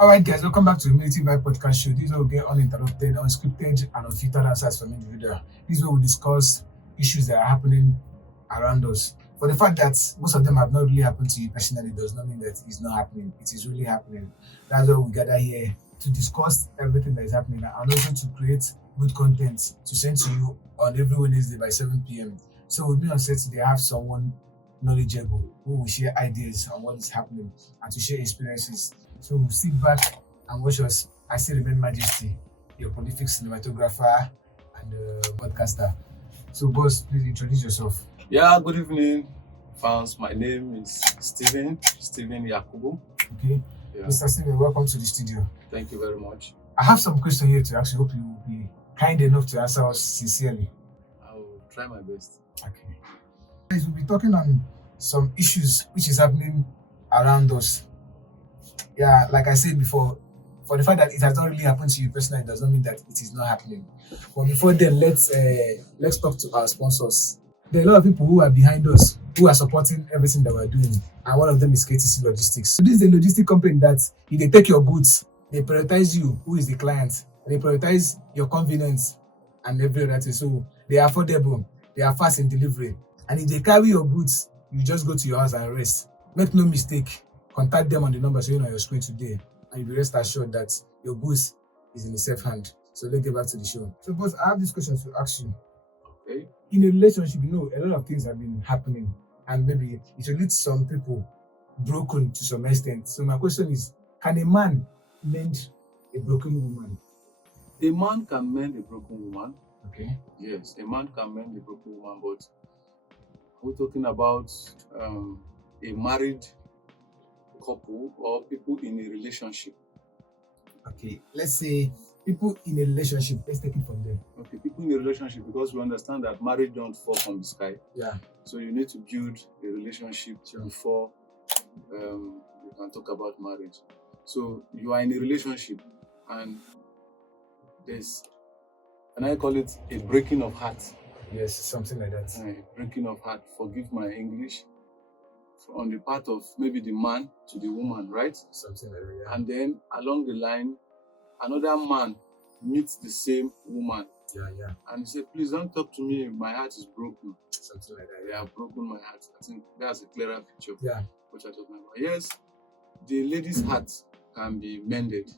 Alright guys, welcome back to the Humility Vibe Podcast Show. This is where we get uninterrupted, unscripted, and unfiltered answers from individual. This is where we discuss issues that are happening around us. For the fact that most of them have not really happened to you personally does not mean that it's not happening. It is really happening. That's why we gather here to discuss everything that is happening and also to create good content to send to you on every Wednesday by 7 p.m. So with me on set today, I have someone knowledgeable who will share ideas on what is happening and to share experiences. So sit back and watch us. I still remain Majesty, your prolific cinematographer and podcaster. So, boss, please introduce yourself. Yeah, good evening, fans. My name is Steven Yakubu. Okay, Yeah. Mr. Steven, welcome to the studio. Thank you very much. I have some questions here to ask you. Hope you will be kind enough to answer us sincerely. I will try my best. Okay. Guys, we'll be talking on some issues which is happening around us. Yeah, like I said before, for the fact that it has not really happened to you personally does not mean that it is not happening. But before then, let's talk to our sponsors. There are a lot of people who are behind us, who are supporting everything that we're doing, and one of them is KTC Logistics. So this is a logistic company that if they take your goods, they prioritize you, who is the client, they prioritize your convenience and every other thing. So they are affordable, they are fast in delivery, and if they carry your goods, you just go to your house and rest. Make no mistake, contact them on the number showing on your screen today, and you'll be rest assured that your goods is in a safe hand. So let's get back to the show. So, boss, I have this question to ask you. Okay. In a relationship, you know, a lot of things have been happening, and maybe it will lead some people broken to some extent. So my question is, can a man mend a broken woman? A man can mend a broken woman. Okay. Yes, a man can mend a broken woman, but we're talking about a married couple or people in a relationship. Okay. Let's say people in a relationship. Let's take it from there. Okay, people in a relationship, because we understand that marriage don't fall from the sky. Yeah. So you need to build a relationship Sure. before you can talk about marriage. So you are in a relationship and there's, and I call it a breaking of heart. Yes, something like that. A breaking of heart. Forgive my English. On the part of maybe the man to the woman, right? Something like that. Yeah. And then along the line, another man meets the same woman. Yeah. And he said, please don't talk to me. My heart is broken. Something like that. They have broken my heart. I think that's a clearer picture. Yeah. Which I talking about. Yes, the lady's heart can be mended.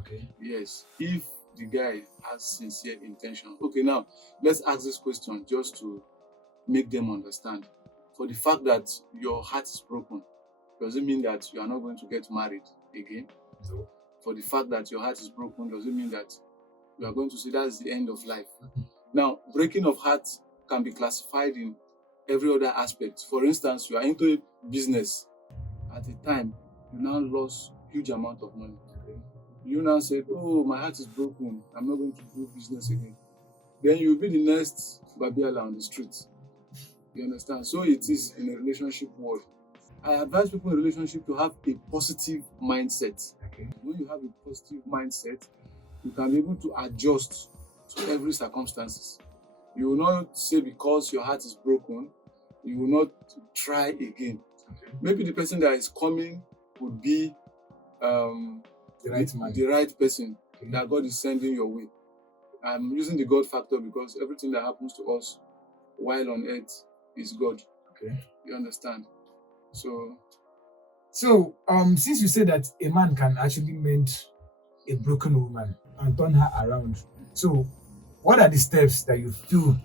Okay. Yes, if the guy has sincere intention. Okay, now let's ask this question just to make them understand. For the fact that your heart is broken, does it mean that you are not going to get married again? No. For the fact that your heart is broken, does it mean that you are going to say that's the end of life? Now, breaking of heart can be classified in every other aspect. For instance, you are into business. At the time, you now lost huge amount of money. You now said, oh, my heart is broken. I'm not going to do business again. Then you'll be the next Babiala on the street. You understand? So it is in a relationship world. I advise people in a relationship to have a positive mindset. Okay. When you have a positive mindset, you can be able to adjust to every circumstances. You will not say because your heart is broken, you will not try again. Okay. Maybe the person that is coming would be The right man. the right person Okay. that God is sending your way. I'm using the God factor because everything that happens to us while on earth is God. Okay. You understand? So since you said that a man can actually mend a broken woman and turn her around, so what are the steps that you feel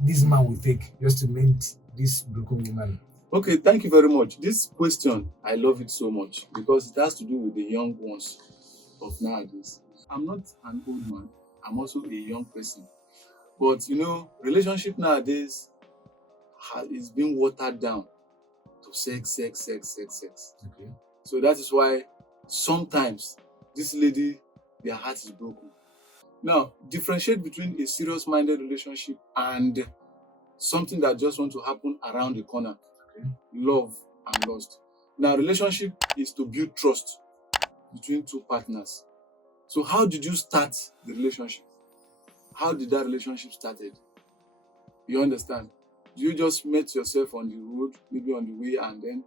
this man will take just to mend this broken woman? okay, thank you very much. This question, I love it so much because it has to do with the young ones of nowadays. I'm not an old man. I'm also a young person. But you know, relationship nowadays is being watered down to sex. Okay. So that is why sometimes this lady, their heart is broken. Now, differentiate between a serious-minded relationship and something that just wants to happen around the corner. Okay. Love and lust. Now, relationship is to build trust between two partners. So how did you start the relationship? How did that relationship started? You understand? You just met yourself on the road, maybe on the way, and then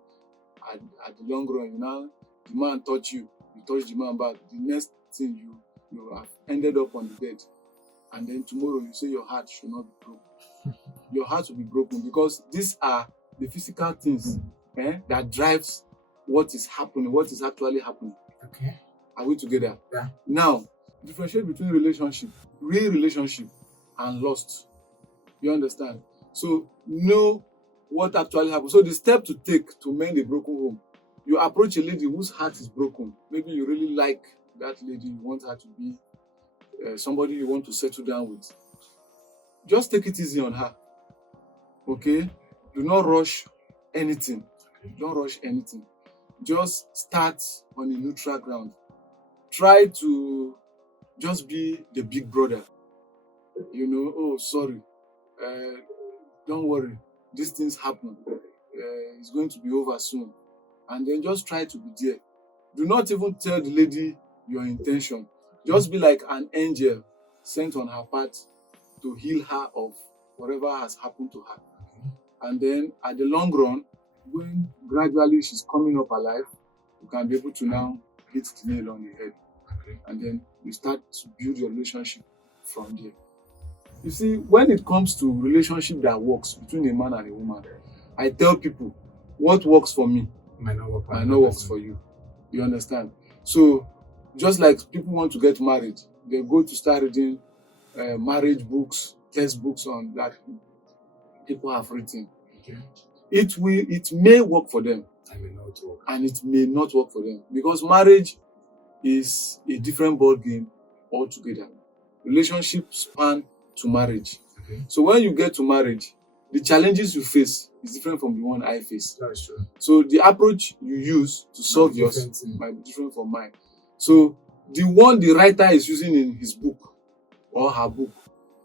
at the long run, you know, the man taught you you touch the man back, the next thing you have ended up on the bed. And then tomorrow you say your heart should not be broken. Your heart will be broken because these are the physical things that drives what is happening, what is actually happening. Okay. Are we together? Yeah. Now, differentiate between relationship, real relationship, and lost. You understand? So know what actually happened. So the step to take to mend a broken home, you approach a lady whose heart is broken. Maybe you really like that lady, you want her to be somebody you want to settle down with. Just take it easy on her. Okay? Do not rush anything. Don't rush anything. Just start on a neutral ground. Try to just be the big brother. You know, oh, sorry. Don't worry. These things happen. It's going to be over soon. And then just try to be there. Do not even tell the lady your intention. Just be like an angel sent on her path to heal her of whatever has happened to her. And then at the long run, when gradually she's coming up alive, you can be able to now hit the nail on the head. And then you start to build your relationship from there. You see, when it comes to relationship that works between a man and a woman, I tell people what works for me Might not work for you. You understand? So just like people want to get married, they go to start reading marriage books, textbooks on that people have written. Okay. It may work for them and it may not work for them because marriage is a different ball game altogether. Relationships span to marriage. Okay. So when you get to marriage, the challenges you face is different from the one I face. That is true. So the approach you use to solve yours might be different from mine. So the one the writer is using in his book or her book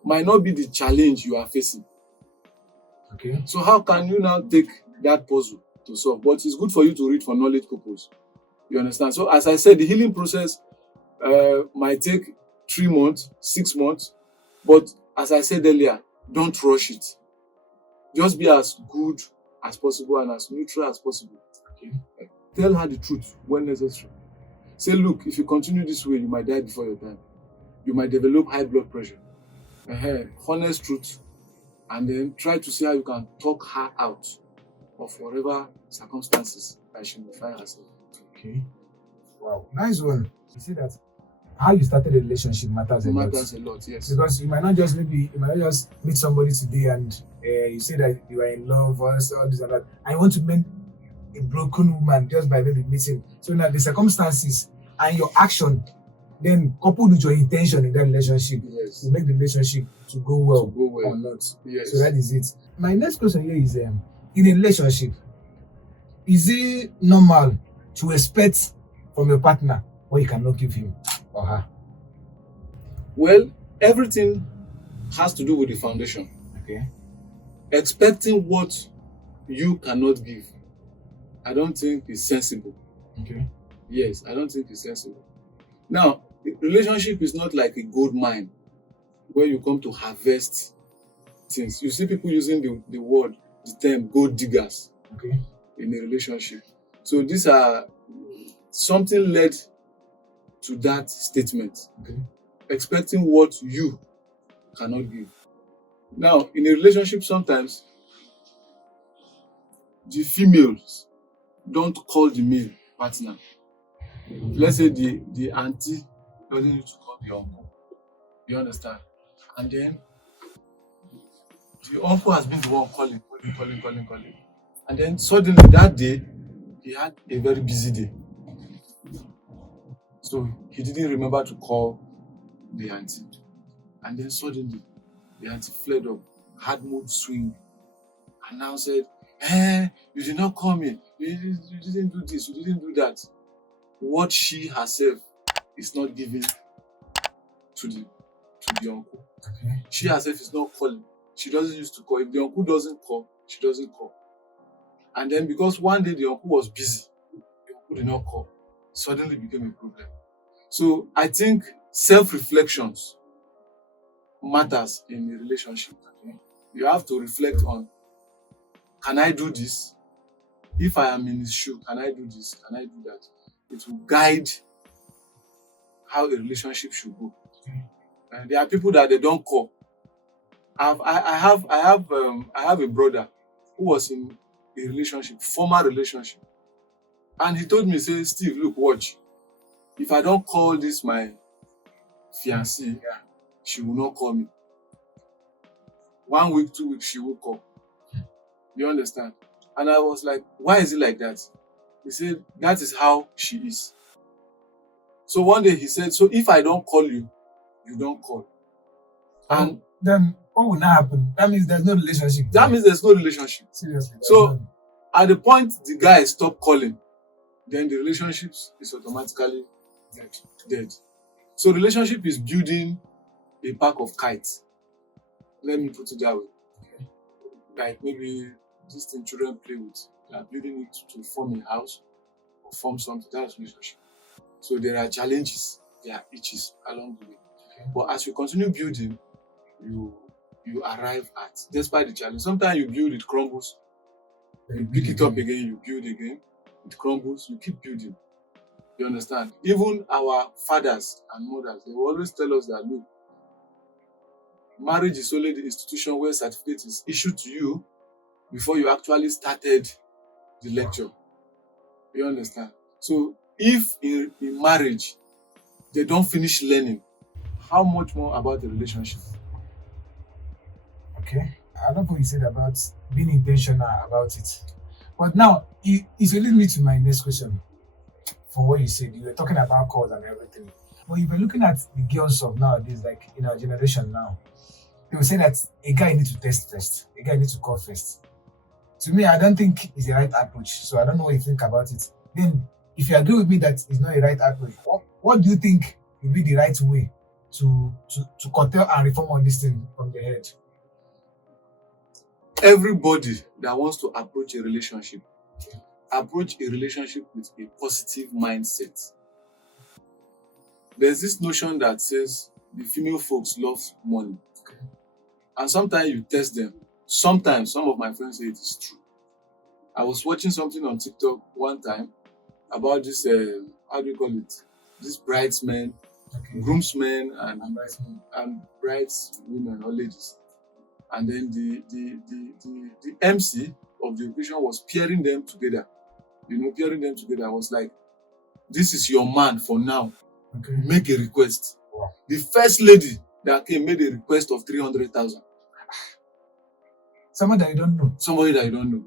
might not be the challenge you are facing. Okay. So how can you now take that puzzle to solve? But it's good for you to read for knowledge purpose. You understand? So as I said, the healing process might take 3 months, 6 months. But as I said earlier, don't rush it. Just be as good as possible and as neutral as possible. Okay. Tell her the truth when necessary. Say, look, if you continue this way, you might die before your time. You might develop high blood pressure. Honest truth. And then try to see how you can talk her out of whatever circumstances that she may find herself. Okay. Wow. Nice one. You see that how you started a relationship matters a lot. Matters a lot, yes. Because you might not just meet somebody today and you say that you are in love or all this and that. I want to mend a broken woman just by maybe meeting. So now the circumstances and your action then coupled with your intention in that relationship, yes, to make the relationship to go well or not. Yes. So that is it. My next question here is in a relationship, is it normal to expect from your partner what you cannot give him or her? Well, everything has to do with the foundation. Okay. Expecting what you cannot give, I don't think is sensible. Okay. Yes, I don't think it's sensible. Now, relationship is not like a gold mine where you come to harvest things. You see people using the term gold diggers, okay, in a relationship. So these are something led to that statement. Okay. Expecting what you cannot give. Now, in a relationship, sometimes the females don't call the male partner. Let's say the auntie doesn't need to call the uncle. You understand? And then the uncle has been the one calling. And then suddenly that day, he had a very busy day. So he didn't remember to call the auntie. And then suddenly, the auntie fled up, had mood swing, and now said, you did not call me. You didn't do this, you didn't do that. What she herself is not giving to the uncle. Okay. She herself is not calling. She doesn't used to call. If the uncle doesn't call, she doesn't call. And then because one day the uncle was busy, the uncle did not call. It suddenly became a problem. So I think self-reflections matters in a relationship. Okay? You have to reflect on, can I do this? If I am in his shoe, can I do this? Can I do that? It will guide how a relationship should go. And there are people that they don't call. I have a brother who was in a relationship, former relationship, and he told me, say, Steve, look, watch. If I don't call this my fiancée, she will not call me. 1 week, 2 weeks, she will call. You understand? And I was like, why is it like that? He said, that is how she is. So one day he said, so if I don't call you, you don't call. And then what will not happen? That means there's no relationship. that means there's no relationship. Seriously. So at the point the guy stopped calling, then the relationship is automatically dead. So relationship is building a pack of kites. Let me put it that way. Like maybe this thing children play with. They are building it to form a house or form something. That's relationship. So there are challenges, there are itches along the way. But as you continue building, you arrive at, despite the challenge. Sometimes you build, it crumbles. You pick it up again, you build again, it crumbles, you keep building. You understand? Even our fathers and mothers, they will always tell us that, look, marriage is only the institution where certificate is issued to you before you actually started the lecture. You understand? So if in marriage they don't finish learning, how much more about the relationship? Okay. I love what you said about being intentional about it. But now, it will lead me to my next question. From what you said, you were talking about calls and everything. But if you're looking at the girls of nowadays, like in our generation now, they will say that a guy needs to test first, a guy needs to call first. To me, I don't think it's the right approach. So I don't know what you think about it. Then, if you agree with me that it's not a right approach, what do you think will be the right way to curtail and reform on this thing from the head? Everybody that wants to approach a relationship with a positive mindset. There's this notion that says the female folks love money. And sometimes you test them. Sometimes some of my friends say it is true. I was watching something on TikTok one time about this, how do you call it? These bridesmen, groomsmen, and brideswomen or ladies. And then the MC of the occasion was pairing them together. Pairing them together was like, this is your man for now. Okay. Make a request. Wow. The first lady that came made a request of 300,000. Somebody that you don't know.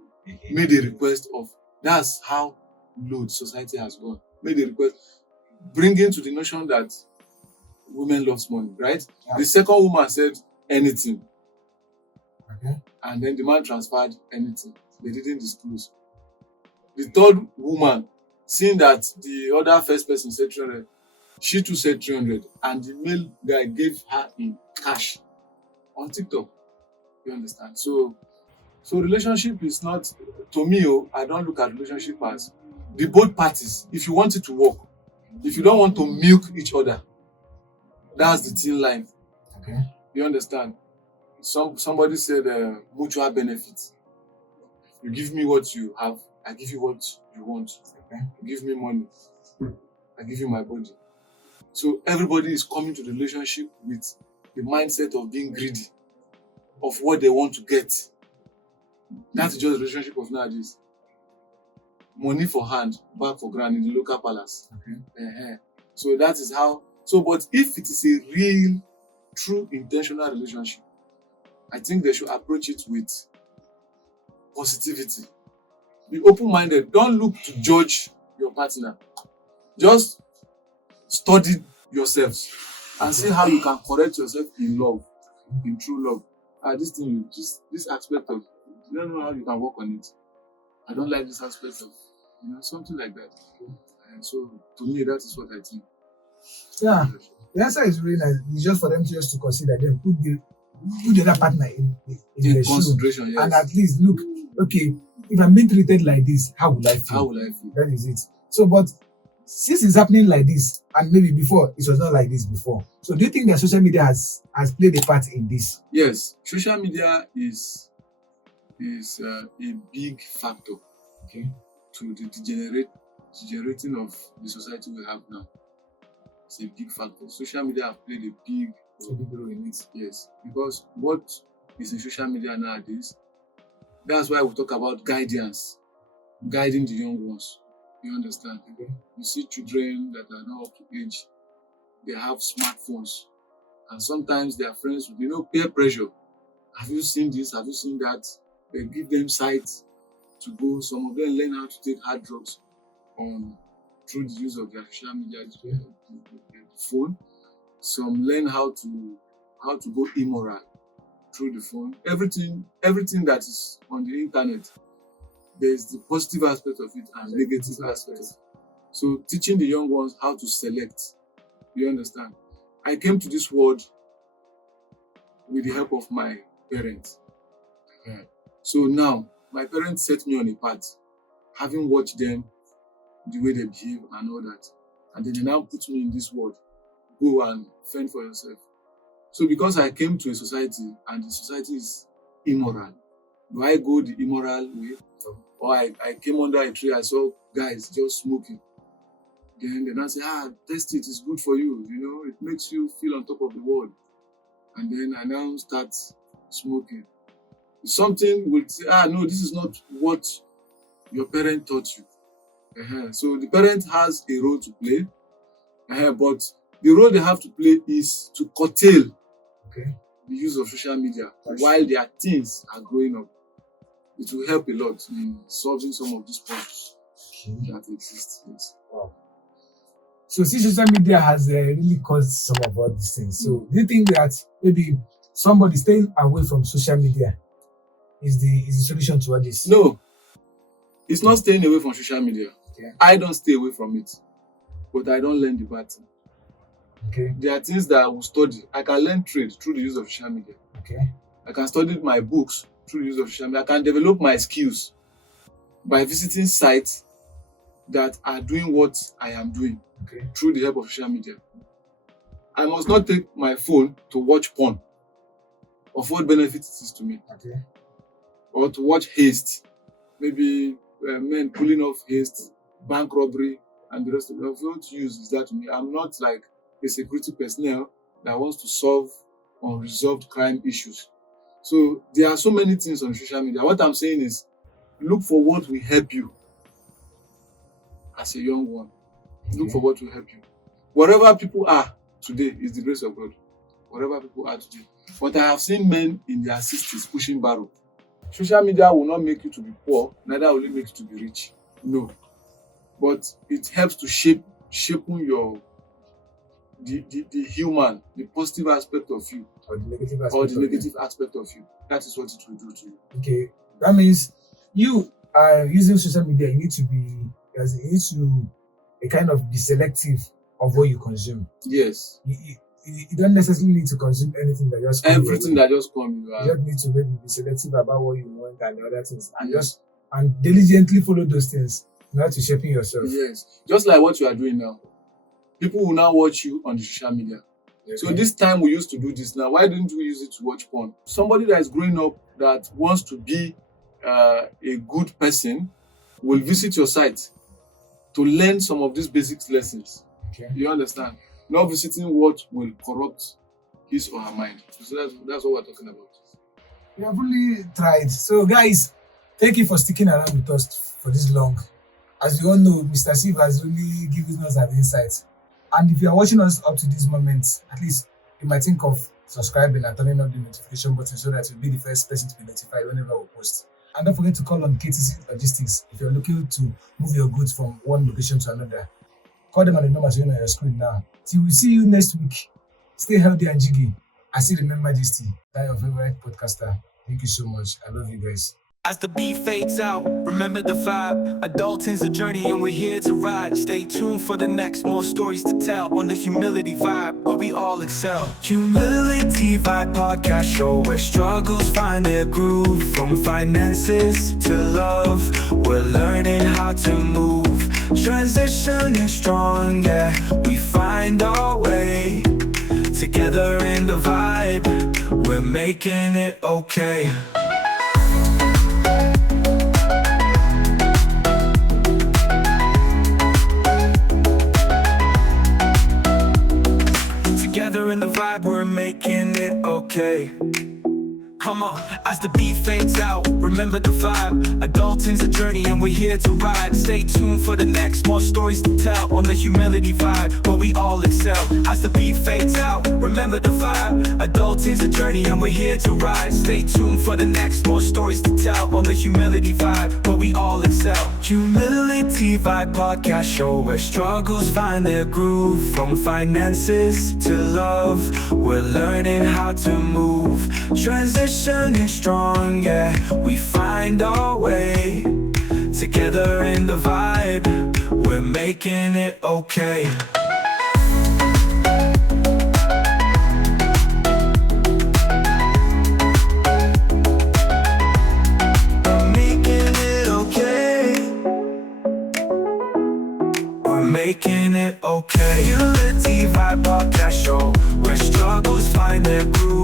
Made a request of, that's how low the society has gone. Made a request, bringing to the notion that women love money, right? Yeah. The second woman said anything. Okay. And then the man transferred anything. They didn't disclose. The third woman, seeing that the other first person said 300, she too said 300, and the male guy gave her in cash on TikTok. You understand? So relationship is not, to me, I don't look at relationship as the both parties. If you want it to work, if you don't want to milk each other, that's the thin line. Okay. You understand? Somebody said mutual benefits. You give me what you have, I give you what you want. Okay. You give me money, I give you my body. So everybody is coming to the relationship with the mindset of being greedy, of what they want to get. That's just the relationship of nowadays. Money for hand, back for ground in the local palace. Okay. So that is how. So, but if it is a real, true, intentional relationship, I think they should approach it with positivity. Be open-minded. Don't look to judge your partner. Just study yourselves and see how you can correct yourself in love, in true love. This thing, this aspect of, you don't know how you can work on it. I don't like this aspect of, something like that. And so, to me, that is what I think. Yeah, the answer is really nice. It's just for them to consider them, put the other partner in their consideration, shoe, yes. And at least look, okay, if I'm being treated like this, how will I feel? How will I feel? That is it. So, but since it's happening like this, and maybe before it was not like this before, so do you think that social media has played a part in this? Yes, social media is a big factor, okay, to the degenerating of the society we have now. is a big factor. Social media have played a big role in it. Yes, because what is in social media nowadays, that's why we talk about guidance, guiding the young ones. You understand? Okay. You see children that are not up to age, they have smartphones, and sometimes their friends, peer pressure. Have you seen this? Have you seen that? They give them sites to go. Some of them learn how to take hard drugs through the use of their social media, the phone. Some learn how to go immoral through the phone. Everything that is on the internet, there's the positive aspect of it and negative aspect. So teaching the young ones how to select, you understand? I came to this world with the help of my parents. So now my parents set me on a path, having watched them, the way they behave and all that. And then they now put me in this world. Go and fend for yourself. So because I came to a society and the society is immoral, do I go the immoral way? Or I came under a tree, I saw guys just smoking. Then they now say, test it, it's good for you. It makes you feel on top of the world. And then I now start smoking. Something will say, no, this is not what your parent taught you. So the parent has a role to play, but the role they have to play is to curtail the use of social media while their teens are growing up. It will help a lot in solving some of these problems that exist. Yes. Wow. So since social media has really caused some of all these things, so do you think that maybe somebody staying away from social media is the solution to all this? No, it's not staying away from social media. Okay. I don't stay away from it, but I don't learn the bad thing. Okay. There are things that I will study. I can learn trade through the use of social media. Okay. I can study my books through the use of social media. I can develop my skills by visiting sites that are doing what I am doing through the help of social media. I must not take my phone to watch porn of what benefit it is to me. Okay. Or to watch haste. Maybe men pulling off haste, bank robbery, and the rest of it. What use is that to me? I'm not like a security personnel that wants to solve unresolved crime issues. So there are so many things on social media. What I'm saying is, look for what will help you as a young one. Look for what will help you. Wherever people are today is the grace of God. Wherever people are today. But I have seen men in their 60s pushing barrel. Social media will not make you to be poor, neither will it make you to be rich. No. But it helps to shape your the human, the positive aspect of you, or the negative aspect of you. That is what it will do to you. Okay, that means you are using social media. You need to kind of be selective of what you consume. Yes. You don't necessarily need to consume anything that just comes. Everything that just comes. You just need to maybe be selective about what you want and the other things, and diligently follow those things in order to shaping yourself. Yes, just like what you are doing now. People will now watch you on the social media. Okay. So this time we used to do this. Now, why didn't we use it to watch porn? Somebody that is growing up that wants to be a good person will visit your site to learn some of these basic lessons. Okay. You understand? Not visiting what will corrupt his or her mind. So that's what we're talking about. We have only tried. So guys, thank you for sticking around with us for this long. As you all know, Mr. Steve has really given us an insight. And if you are watching us up to this moment, at least you might think of subscribing and turning on the notification button so that you'll be the first person to be notified whenever we post. And don't forget to call on KTC Logistics if you're looking to move your goods from one location to another. Call them on the numbers on your screen now. Till we see you next week. Stay healthy and jiggy. I still remember this tea. That your favorite podcaster. Thank you so much. I love you guys. As the beat fades out, remember the vibe. Adulting's a journey and we're here to ride. Stay tuned for the next, more stories to tell on the Humility Vibe, where we all excel. Humility Vibe podcast show where struggles find their groove. From finances to love, we're learning how to move. Transitioning strong, yeah, we find our way. Together in the vibe, we're making it okay. Together in the vibe, we're making it okay. Come on, as the beat fades out, remember the vibe. Adulting's a journey and we're here to ride. Stay tuned for the next, more stories to tell on the humility vibe, where we all excel. As the beat fades out, remember the vibe. Adulting's a journey and we're here to ride. Stay tuned for the next, more stories to tell on the humility vibe, where we all excel. Humility Vibe podcast show, where struggles find their groove. From finances to love, we're learning how to move. Transitioning strong, yeah, we find our way. Together in the vibe, we're making it okay. We're making it okay. We're making it okay. Humility Vibe podcast show, where struggles find their groove.